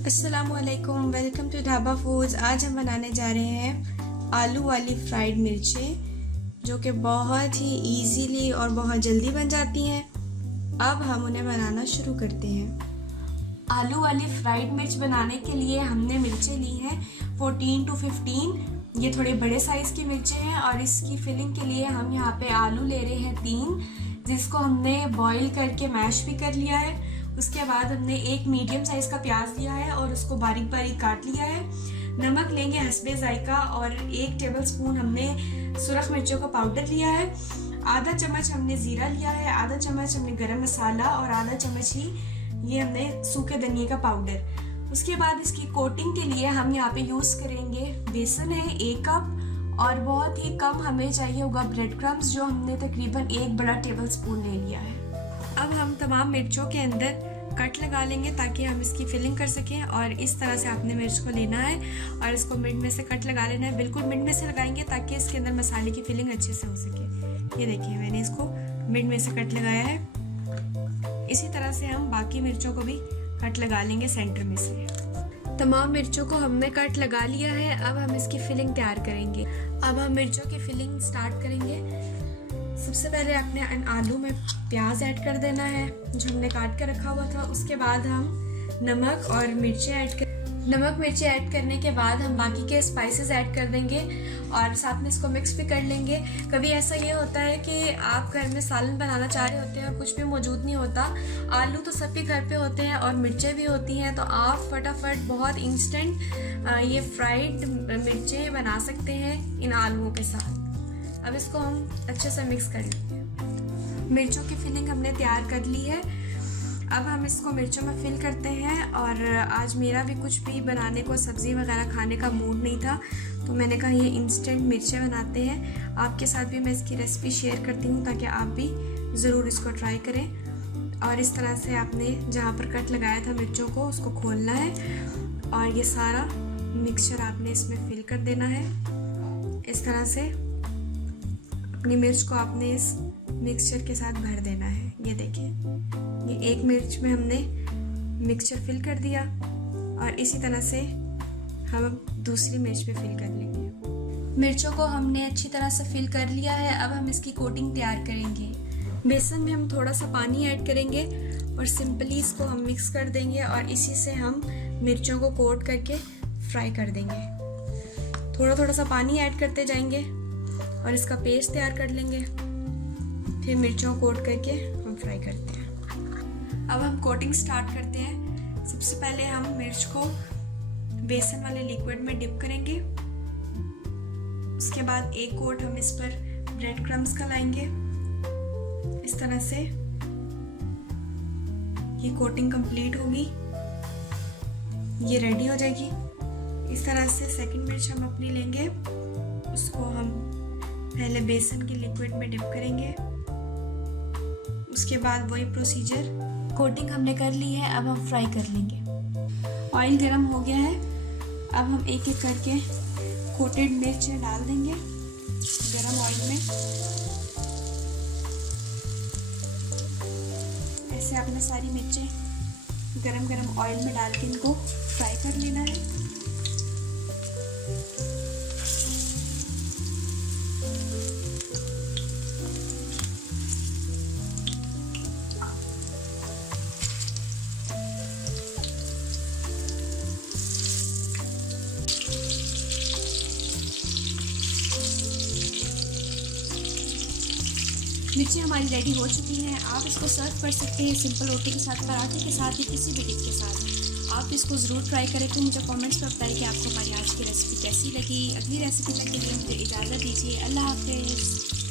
अस्सलामुअलैकुम, welcome to dhaba foods. आज हम बनाने जा रहे हैं आलू वाली फ्राइड मिर्चें, जो कि बहुत ही इजीली और बहुत जल्दी बन जाती हैं। अब हम उन्हें बनाना शुरू करते हैं। आलू वाली फ्राइड मिर्च बनाने के लिए हमने मिर्चें ली हैं 14 to 15। ये थोड़े बड़े साइज़ की मिर्चें हैं और इसकी फिलिंग के लिए हम यहाँ पे आलू ले रहे हैं 3, जिसको हमने बॉईल करके मैश भी कर लिया है। उसके बाद हमने एक मीडियम साइज़ का प्याज लिया है और उसको बारीक बारीक काट लिया है। नमक लेंगे हस्बे जायका और 1 टेबलस्पून हमने सुरख मिर्चों का पाउडर लिया है। आधा चम्मच हमने ज़ीरा लिया है, आधा चम्मच हमने गरम मसाला और आधा चम्मच ही ये हमने सूखे धनिए का पाउडर। उसके बाद इसकी कोटिंग के लिए हम यहाँ पे यूज़ करेंगे बेसन है 1 कप और बहुत ही कम हमें चाहिए होगा ब्रेड क्रम्स, जो हमने तकरीबन 1 बड़ा टेबल स्पून ले लिया है। अब हम तमाम मिर्चों के अंदर कट लगा लेंगे ताकि हम इसकी फिलिंग कर सकें। और इस तरह से आपने मिर्च को लेना है और इसको मिड में से कट लगा लेना है। बिल्कुल मिड में से लगाएंगे ताकि इसके अंदर मसाले की फिलिंग अच्छे से हो सके। ये देखिए मैंने इसको मिड में से कट लगाया है। इसी तरह से हम बाकी मिर्चों को भी कट लगा लेंगे सेंटर में से। तमाम मिर्चों को हमने कट लगा लिया है। अब हम इसकी फिलिंग तैयार करेंगे। अब हम मिर्चों की फिलिंग स्टार्ट करेंगे। सबसे पहले आपने आलू में प्याज ऐड कर देना है जो हमने काट कर रखा हुआ था। उसके बाद हम नमक और मिर्ची ऐड करने के बाद हम बाकी के स्पाइसेस ऐड कर देंगे और साथ में इसको मिक्स भी कर लेंगे। कभी ऐसा ये होता है कि आप घर में सालन बनाना चाह रहे होते हैं और कुछ भी मौजूद नहीं होता, आलू तो सबके घर पे होते हैं और मिर्चें भी होती हैं, तो आप फटाफट बहुत इंस्टेंट ये फ्राइड मिर्चें बना सकते हैं इन आलूओं के साथ। अब इसको हम अच्छे से मिक्स कर लेंगे। मिर्चों की फिलिंग हमने तैयार कर ली है। अब हम इसको मिर्चों में फिल करते हैं। और आज मेरा भी कुछ भी बनाने को सब्ज़ी वगैरह खाने का मूड नहीं था, तो मैंने कहा ये इंस्टेंट मिर्चें बनाते हैं। आपके साथ भी मैं इसकी रेसिपी शेयर करती हूँ ताकि आप भी ज़रूर इसको ट्राई करें। और इस तरह से आपने जहाँ पर कट लगाया था मिर्चों को उसको खोलना है और ये सारा मिक्सचर आपने इसमें फिल कर देना है। इस तरह से अपनी मिर्च को आपने इस मिक्सचर के साथ भर देना है। ये देखिए, ये 1 मिर्च में हमने मिक्सचर फिल कर दिया और इसी तरह से हम अब दूसरी मिर्च पे फिल कर लेंगे। मिर्चों को हमने अच्छी तरह से फिल कर लिया है। अब हम इसकी कोटिंग तैयार करेंगे। बेसन में हम थोड़ा सा पानी ऐड करेंगे और सिंपली इसको हम मिक्स कर देंगे और इसी से हम मिर्चों को कोट करके फ्राई कर देंगे। थोड़ा थोड़ा सा पानी ऐड करते जाएंगे और इसका पेस्ट तैयार कर लेंगे। फिर मिर्चों को कोट करके हम फ्राई करते हैं। अब हम कोटिंग स्टार्ट करते हैं। सबसे पहले हम मिर्च को बेसन वाले लिक्विड में डिप करेंगे। उसके बाद एक कोट हम इस पर ब्रेड क्रम्स का लाएंगे। इस तरह से ये कोटिंग कंप्लीट होगी, ये रेडी हो जाएगी। इस तरह से सेकंड मिर्च हम अपनी लेंगे, उसको हम पहले बेसन के लिक्विड में डिप करेंगे। उसके बाद वही प्रोसीजर, कोटिंग हमने कर ली है। अब हम फ्राई कर लेंगे। ऑयल गरम हो गया है। अब हम एक एक करके कोटेड मिर्च डाल देंगे गरम ऑयल में। ऐसे आपने सारी मिर्चें गरम गरम ऑयल में डाल के इनको फ्राई कर लेना है। मिर्ची हमारी रेडी हो चुकी हैं। आप इसको सर्व कर सकते हैं सिंपल रोटी के साथ, पराठे के साथ या किसी भी डिश के साथ। आप इसको ज़रूर ट्राई करें। तो मुझे कमेंट्स में बताइए कि आपको हमारी आज की रेसिपी कैसी लगी। अगली रेसिपी तक के लिए मुझे इजाज़त दीजिए। अल्लाह हाफ़िज़।